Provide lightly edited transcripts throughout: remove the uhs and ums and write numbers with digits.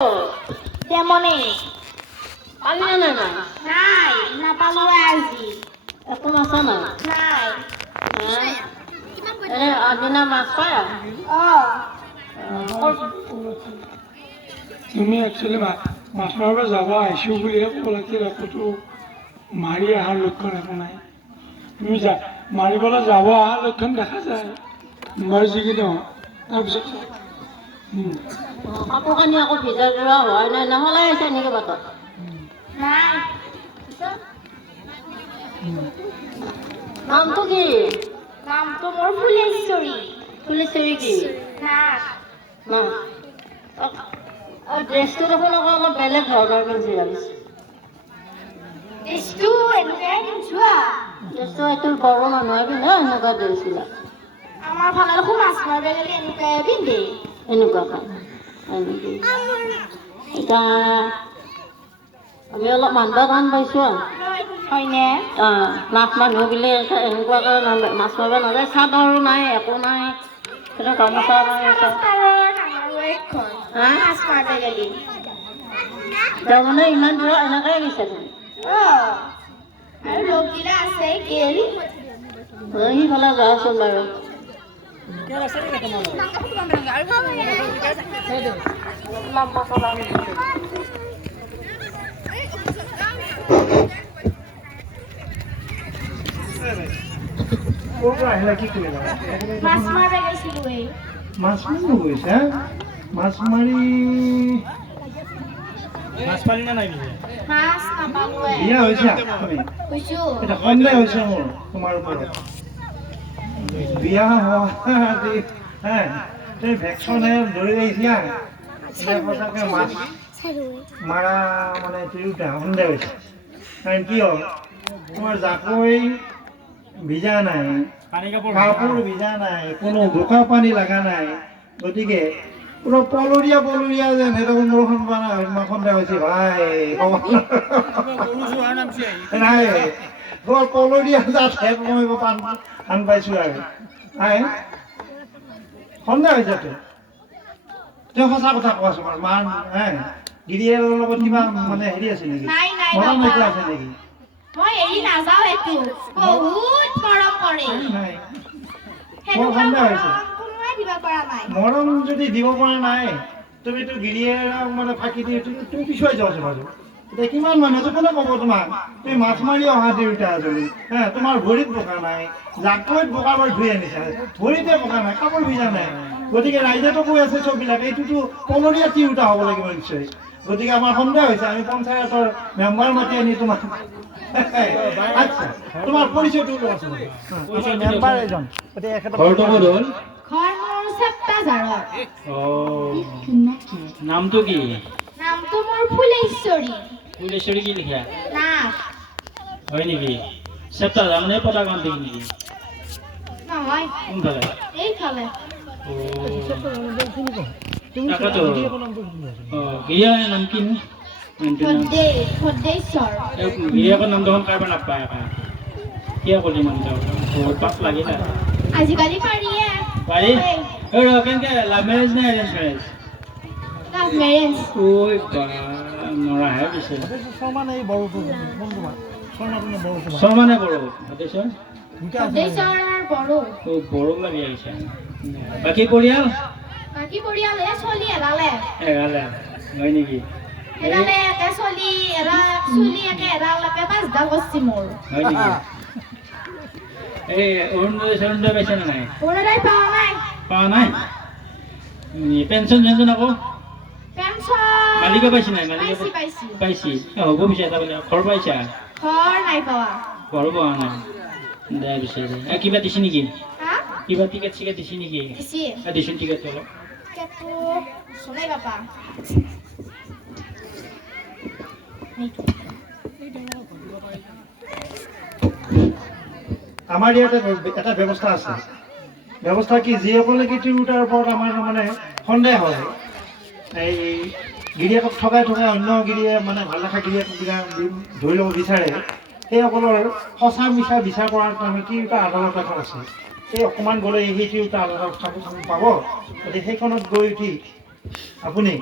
তেমনে পালি না না নাই নাপালো আজি একো মাছা নাই নাই আগদিনা মাছ পায় তুমি একচুৱেলি মাছ মাৰিব যাব আহিছোঁ বুলিহে ক'ব লাগিছিল একোতো মাৰি অহাৰ লক্ষণ একো নাই তুমি মাৰিবলৈ যাব অহাৰ লক্ষণ দেখা যায় বাৰু যিকি নহওক তাৰপিছত কাপোৰ কানি আকৌ ভিজাই যোৱা হোৱাই নাই নহ'লে আহিছে নেকি বাটত নাই নামটো কি নামটো মোৰ ফুলেশ্বৰী ফুলেশ্বৰী কি নাথ না ড্ৰেছটো দেখোন আকৌ অলপ বেলেগ ধৰণৰ পিন্ধি আহিছে দেশটো এনেকুৱাই পিন্ধছো ড্ৰেছটো এইটো বড়ো মানুহে পিন্ধে এনেকুৱা ড্ৰেছবিলাক আমাৰ ফালে দেখোন মাছ মাৰিব গ'লে এনেকুৱাই পিন্ধে এনেকুৱা কাম এনেকৈ এতিয়া আমি অলপ মানবা টান পাইছোঁ আৰু হয়নে মাছ মানুহ বুলি এনেকুৱাকৈ মাছ মাৰিব নাযায় চাদৰো নাই একো নাই সেইটো গামোচা নাই মাছ মাৰিব গ'লে তাৰমানে ইমান দূৰত এনেকৈ গৈছে তুমি আৰু লগগিলা আছে গেল সিফালে যাওঁচোন বাৰু ক'ৰ পৰা আহিলা কি কৰিলা মাছ মাৰিব গৈছিলোঁ মাছ মাৰিব গৈছা মাছ মাৰি মাছ নাপালোৱে বিয়া হৈছা তুমি কৈছোঁ এটা সন্দেহ হৈছে মোৰ তোমাৰ ওপৰত বিয়া হোৱা আজি তুমি ভেকচনে ধৰি আহিছিলা সঁচাকৈ মাছ মাৰা মানে তিৰোতা সন্দেহ হৈছে কাৰণ কিয় তোমাৰ জাকৈ ভিজা নাই কাপোৰ ভিজা নাই কোনো বোকা পানী লগা নাই গতিকে পুরো পলরিয়া যেন এরকম মোরখন বানা সন্দেহ হয়েছে ভাই নাই তোমার পলরিয়া যা ঠেক মই আন পাইছো আৰু নাই সন্দেহ হৈছে তেওঁ সঁচা কথা কোৱাছো মান গিৰিয়েৰৰ লগত কিবা মানে হেৰি আছে নেকি নাই নাই মৰম বাবা একো আছে নেকি মই এৰি নাযাওঁ এইটো বহুত মৰম কৰে নাই সেনেকুৱা সন্দেহ হৈছে মৰম কোনোৱে দিব পৰা নাই মৰম যদি দিব পৰা নাই তুমিতো গিৰিয়েৰক মানে ফাঁকি দি তুমি পিছুৱাই যোৱাচোন বাৰু এতিয়া কিমান মানুহ আছে কোনে ক'ব তোমাক তুমি মাছ মাৰি অহা দেউতা এজনী তোমাৰ ভৰিত বোকা নাই জাকৈত বোকা বাৰু ধুই আনিছা ভৰিতে বোকা নাই কাপোৰ ভিজা নাই গতিকে ৰাইজেতো কৈ আছে চববিলাক এইটোতো পলৰীয়া তিৰোতা হ'ব লাগিব নিশ্চয় গতিকে আমাৰ সন্দেহ হৈছে আমি পঞ্চায়তৰ মেম্বাৰ মাতি আনি তোমাক আচ্ছা তোমাৰ পৰিচয়টো লোৱাচোন মেম্বাৰ এজন ঘৰটো ক'ত হ'ল? ঘৰ মোৰ চেপ্তাঝাৰত নামটো কি? নামটো মোৰ ফুলেশ্বৰী ফুলেশ্বৰী কি লিখা? নাথ হয় নেকি? চেপ্তাঝাৰ মানে পতাকান্তি নেকি? নহয় কোনফালে? এইফালে তাকেতো গিৰিয়াৰ নাম কি নো? সদেশ্বৰ গিৰিয়াকৰ নাম দেখোন কাৰোবাৰ নাপায় কিয় ক'লি মানুহটো বহুত পাপ লাগিলে আজিকালি পাৰিয়ে পাৰি কেনেকৈ লাভ মেৰেজ নে এৰেঞ্জ মেৰেজ? লাভ মেৰেজ ঐ বা মৰাহে পিছে শৰ্মানে বড়ো সদেশ্বৰ সদেশ্বৰ বড়ো বড়ো লাগি আহিছে বাকী পৰিয়াল বাকী পৰিয়ালে চলি এৰালে এৰালে হয় নেকি এৰালে একে চলি চুলি একে এৰালৈকে 5 ডাল কৰিছে মোৰ হয় নেকি এই অৰুণোদয় পাইছে নে নাই অৰুণোদয় পোৱা নাই পেঞ্চন চেঞ্চন আকৌ পেঞ্চন মালিকে পাইছে নাই মালিকে পাইছি পাইছি হ'ব পিছে তাৰমানে ঘৰ পাইছা ঘৰ নাই পোৱা ঘৰ পোৱা নাই দে পিছে কিবা দিছে নেকি হা কিবা টিকেট চিকেট দিছে নেকি দিছি দিছোন টিকেট অলপ কেটো চলাই বাপা আমাৰ ইয়াতে এটা ব্যৱস্থা আছে ব্যৱস্থা কি যিসকলে কি তিৰোতাৰ ওপৰত আমাৰ মানে সন্দেহ হয় এই গিৰিয়েকক ঠগাই অন্য গিৰিয়ে মানে ভাল দেখা গিৰিয়েক ধৰি ল'ব বিচাৰে সেইসকলৰ সঁচা মিছা বিচাৰ কৰাৰ কাৰণে তিৰোতা আদালত এখন আছে সেই অকণমান গ'লে সেই তিৰোতা আদালত পাব গতিকে সেইখনত গৈ উঠি আপুনি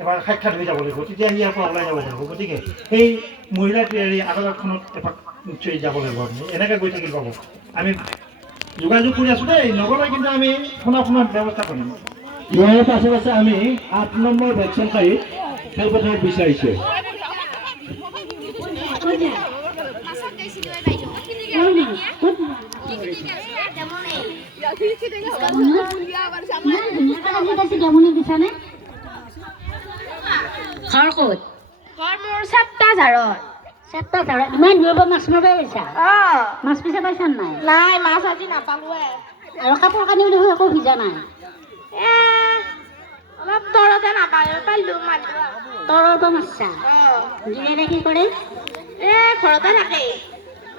এবাৰ সাক্ষাৎ হৈ যাব লাগিব, তেতিয়া ইয়াৰ পৰা ওলাই যাব লাগিব। গতিকে সেই মহিলাটোৱে আদালতখনত এপাক নিশ্চয় যাব লাগিব। আপুনি এনেকৈ গৈ থাকিব পাব। আমি যোগাযোগ কৰি আছোঁ দেই, নগ'লে কিন্তু আমি শুনাৰ ব্যৱস্থা কৰিম। ইয়াৰ পাছে পাছে আমি 8 নম্বৰ ভেকচিনকাৰীক খেলপথাৰত বিচাৰিছোঁ। ঘৰ ক'ত? ঘৰ মোৰ চাপ্তা ঝাৰত। চেপ্তা ধৰা ইমান দূৰৰ পৰা মাছ মাৰিব গৈছা? মাছ পিছা পাইছা নাই? নাই মাছ আজি নাপালোৱে। আৰু কাপোৰ কানিও দেখোন একো ভিজা নাই। অলপ তৰতে নাপালো পালো মাৰিলো। তৰৰ পৰা মাছছা? জীয়েৰে কি কৰে? ঘৰতে থাকে।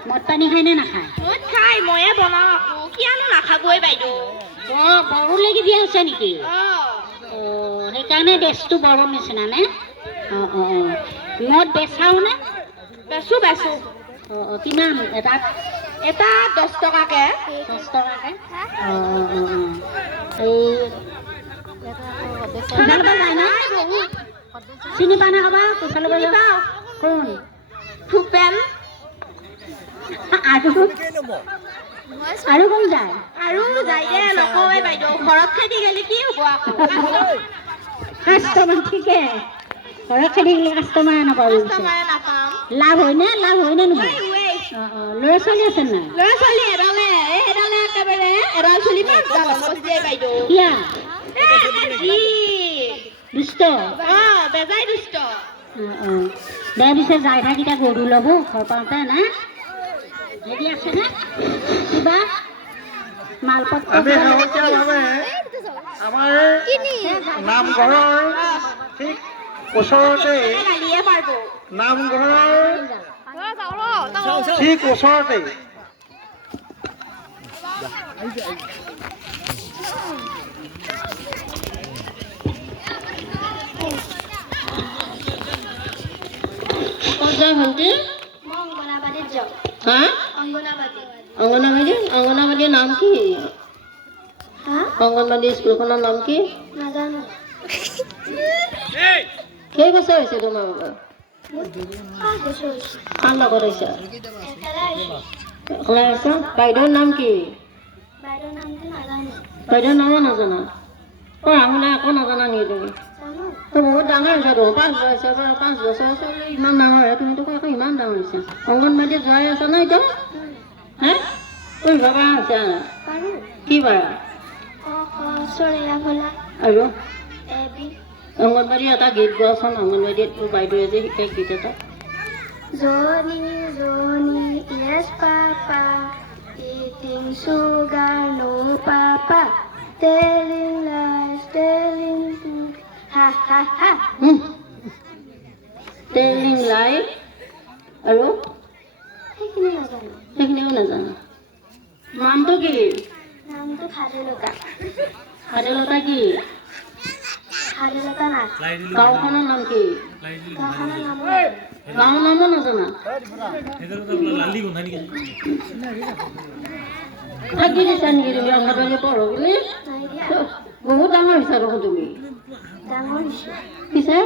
মদ পানী খাই নে নাখায়? মদ খাই, ময়ে বনাওঁ আকৌ। কিয়নো নাখাবই বাইদেউ। বড়ো লাগি দিয়া হৈছে নেকি? সেইকাৰণে ড্ৰেছটো বড়ো নিচিনা নে? মদ বেচাও নে? বেচো বেচো। কিমান এটাত? এটা 10 টকাকে। 10 টকাকে? এই কোচালব যায় না? চিনি পা না কাবা? কোচালব যায়? কোন? ভূপেন। আৰু কোন যায়? আৰু যাই দে নকওঁৱে বাইদেউ। ঘৰত খেদি গেলি কি হ'ব আকৌ? কাষ্টমাৰ ঠিকে। ঘৰত খেদি গ'লে কাষ্টমাৰ নাপাব। কাষ্টমাৰে নাপাওঁ। লাভ হয় নে নহয়? ল'ৰা ছোৱালী আছে নাই? ল'ৰা ছোৱালী এডালে একেবাৰে এডাল চুলি পাঁচ ডাল দিয়ে বাইদেউ। কিয়া? কি? দুষ্ট? বেজাই দুষ্ট। দে পিছে যাই থাকিটা গৰু ল'ব ঘৰ পাওঁতে না? হেৰি আছে নে কিবা মালপত্ৰ? আমি শেহতীয়াভাৱে আমাৰ নামঘৰৰ ঠিক ওচৰতে ভণ্টি হা? অংগনাবাদীৰ নাম কি? অংগনবাদী স্কুলখনৰ নাম কি? কেই বছৰ হৈছে তোমাৰ বাবা? কাৰ লগত হৈছে? অকলে আছা? বাইদেউৰ নাম কি? বাইদেউৰ নামো নাজানা? পঢ়া শুনা একো নাজানা নেকি তুমি? বহুত ডাঙৰ হৈছে তো, 5 বছৰ ইমান ডাঙৰ হয়। তুমিতো আকৌ ইমান ডাঙৰ হৈছে। অংগনবাদীত যোৱাই আছা ন এতিয়া? হে পঢ়িব পৰা হৈছে? কি পাৰা? আৰু অংগনবাদী এটা গীত গোৱাচোন। অংগনবাদীত বাইদেৱে যে শিকাই গীত এটা। Johnny, yes papa, eating sugar, no papa, telling lies, ha ha ha. Telling lie. আৰু সেইখিনি নাজানো। সেইখিনিও নাজানো। নামটো কি? নামটো খাদেলতা। খাদেলতা কি? খাদেলতা নাথ। গাঁওখনৰ নাম কি? গাঁওখনৰ নাম গাঁৱৰ নামো নাজানা? থাকি দিছা নেকি তুমি অংগনবাদী পঢ়ো বুলি? বহুত ডাঙৰ হৈছা দেখোন তুমি। ডাঙৰ হৈছে। পিছে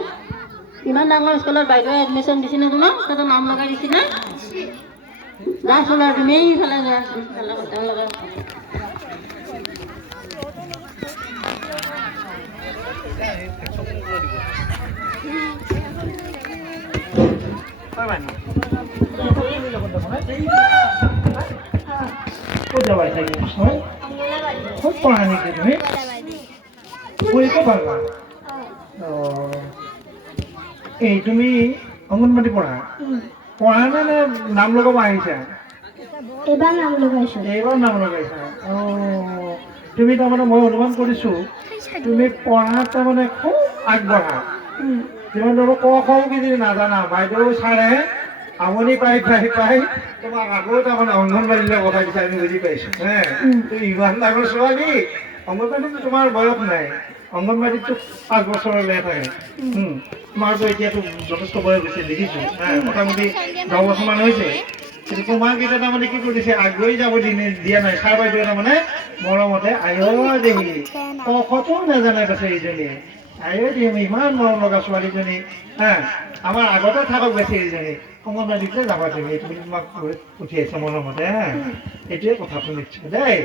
ইমান ডাঙৰ স্কুলত বাইদেৱে এডমিশ্যন দিছিলে তোমাক? তাতে নাম লগাই দিছিলে? যাচোন আৰু তুমি এইফালে যোৱা। তেওঁলোকে ক'ত যাবা এতিয়া? ক'ত পঢ়া নেকি তুমি? পঢ়িব পাৰা? এই তুমি অংগনবাদী পঢ়া নে নাম লগাব আহিছা? এইবাৰ নাম লগাইছো। এইবাৰ নাম লগাইছা? তুমি তাৰমানে মই অনুমান কৰিছোঁ তুমি পঢ়াত তাৰমানে খুব আগবঢ়া। যিমান ধৰক ক খ যদি নাজানা, বাইদেউ ছাৰে আমনি পাই তোমাক আকৌ তাৰমানে অংগনবাদীলৈ পঠাই দিছে। আমি বুজি পাইছোঁ। তুমি ইমান ডাঙৰ ছোৱালী। অংগনবাদীতো তোমাৰ বয়স নাই। অংগনবাদীতো 5 বছৰলৈ থাকে। তোমাৰতো এতিয়াতো যথেষ্ট বয়স হৈছে দেখিছোঁ। মোটামুটি 10 বছৰমান হৈছে। কিন্তু তোমাক এতিয়া তাৰমানে কি কৰিছে, আগুৱাই যাব দিয়া নাই। ছাৰ বাইদেৱে তাৰমানে মৰমতে আইঅ দেহি ক খতো নাজানে কৈছে এইজনীয়ে। আইও দিয়ে ইমান মৰম লগা ছোৱালীজনী হা আমাৰ আগতে থাকক বেচেৰীজনী অংগনবাড়ীতে যাবা তুমি এইটো বুলি তোমাক পঠিয়াইছে মৰমতে হা এইটোৱে কথাটো নিশ্চয় দেই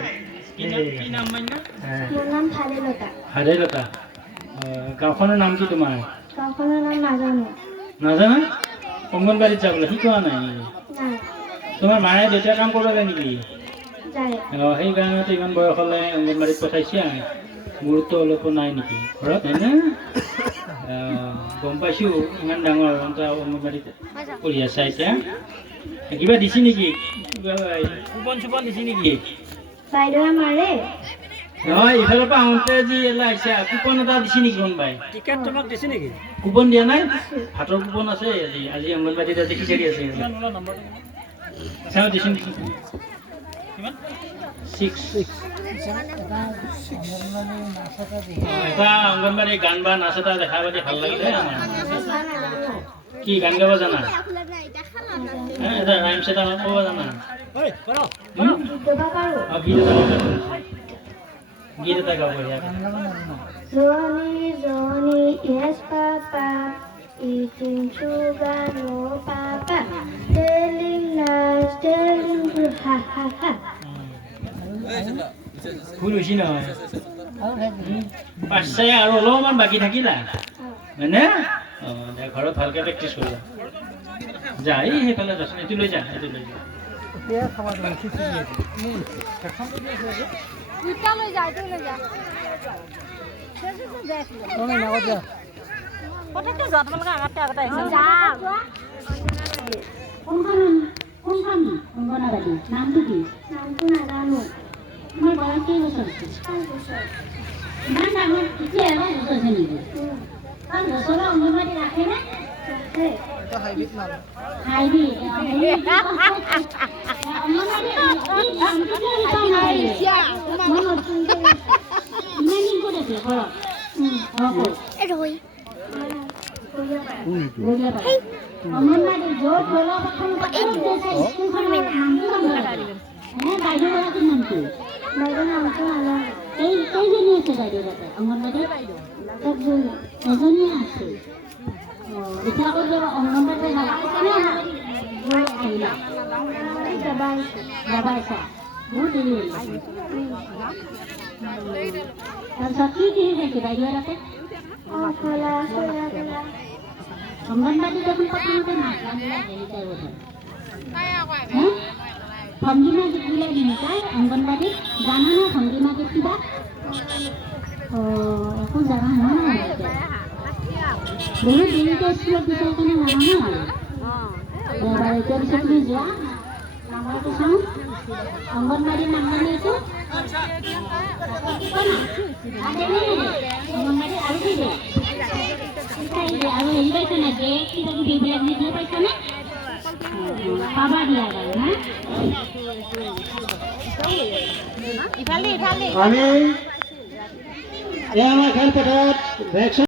কি নাম মান্য মোৰ নাম ভালেলতা হাৰেলতা গাঁওখনৰ নাম কি তোমাৰ গাঁওখনৰ নাম নাজানো নাজানা অংগনবাড়ীত যাবলৈ শিকোৱা নাই নেকি নাই তোমাৰ মায়ে দেউতাই কাম কৰিব যায় নেকি যায় সেইকাৰণেতো ইমান বয়স হ'লে অংগনবাড়ীত পঠাইছে মোৰতো অলপো নাই নেকি ঘৰত হয়নে গম পাইছোঁ ইমান ডাঙৰ অংগনবাড়ীত পঢ়ি আছা এতিয়া কিবা দিছে নেকি কিবা কুপন চুপন দিছে নেকি বাইদেৱে মাৰে নহয় ইফালৰ পৰা আহোঁতে যি এলা আহিছে কুপন এটা দিছে নেকি কোনোবাই টিকেট তোমাক দিছে নেকি কুপন দিয়া নাই ভাতৰ কুপন আছে আজি অংগনবাড়ীত আজি খিচাৰি আছে চাওঁ দিছে নেকি কিমান 6 এটা অংগনবাড়ী গান বা নাচ এটা দেখা পাতি ভাল লাগিলে আমাৰ কি গান গাব জানা এটা ৰাইমছ এটা ক'ব জানা গীত এটা গাব Johnny, Johnny, yes, Papa. Eating sugar, no, Papa. Telling lies, telling you, ha, ha, ha. ভুল হৈছে নহয় পাছে আৰু অলপমান বাকী থাকিলা হয়নে ঘৰত ভালকৈ প্ৰেক্টিছ কৰিবা যা সেইফালে যাচোন এইটো লৈ যা অংগনবাড়ী নামটো কি নামটো নাজানো তোমাৰ বয়স কেইবছৰ হৈছে 5 বছৰ ইমান ডাঙৰ এতিয়া এবাৰ বছৰ হৈছে নেকি 5 বছৰৰ অংগনবাড়ী ৰাখেনে আছে হাইব্ৰিড অংগনবাড়ী য'ত গ'লে বাইদেউগৰাকীৰ নামটো বাইদেউ নামটো নাজানো কেইজনী আছে বাইদেউ তাতে অংগনবাড়ী এজনীয়ে আছে এতিয়া আকৌ কিবা অংগনবাড়ী যাবাইছা বহুত দেৰি হ'ল তাৰপিছত কি খাইছে বাইদেউ তাতে খোলা চোলা খোলা অংগনবাড়ী দেখোন প্ৰথমতে নাচ গান হেৰি টাইপ ভংগীমা গীতবিলাক নিশায় অংগনবাড়ীত জানা না ভংগীমা গীত কিবা একো জানা নহয় বহুত দেৰিকৈ স্কুলত বিচাৰ কাৰণে জানা নহয় এবাৰ এতিয়া পিছত তুমি যোৱা নাম্বাৰটো চাওঁ অংগনবাড়ীৰ নাম জানি এইটো অংগনবাড়ী আৰু কি দিয়ে আৰু হেৰি পাইছা নে বেগ কিবা কিবি এইবিলাক নিদিয়ে পাইছানে পাবা দিয়া বাৰু হা আমি এই আমাৰ খেলপথাৰত ভেকচিন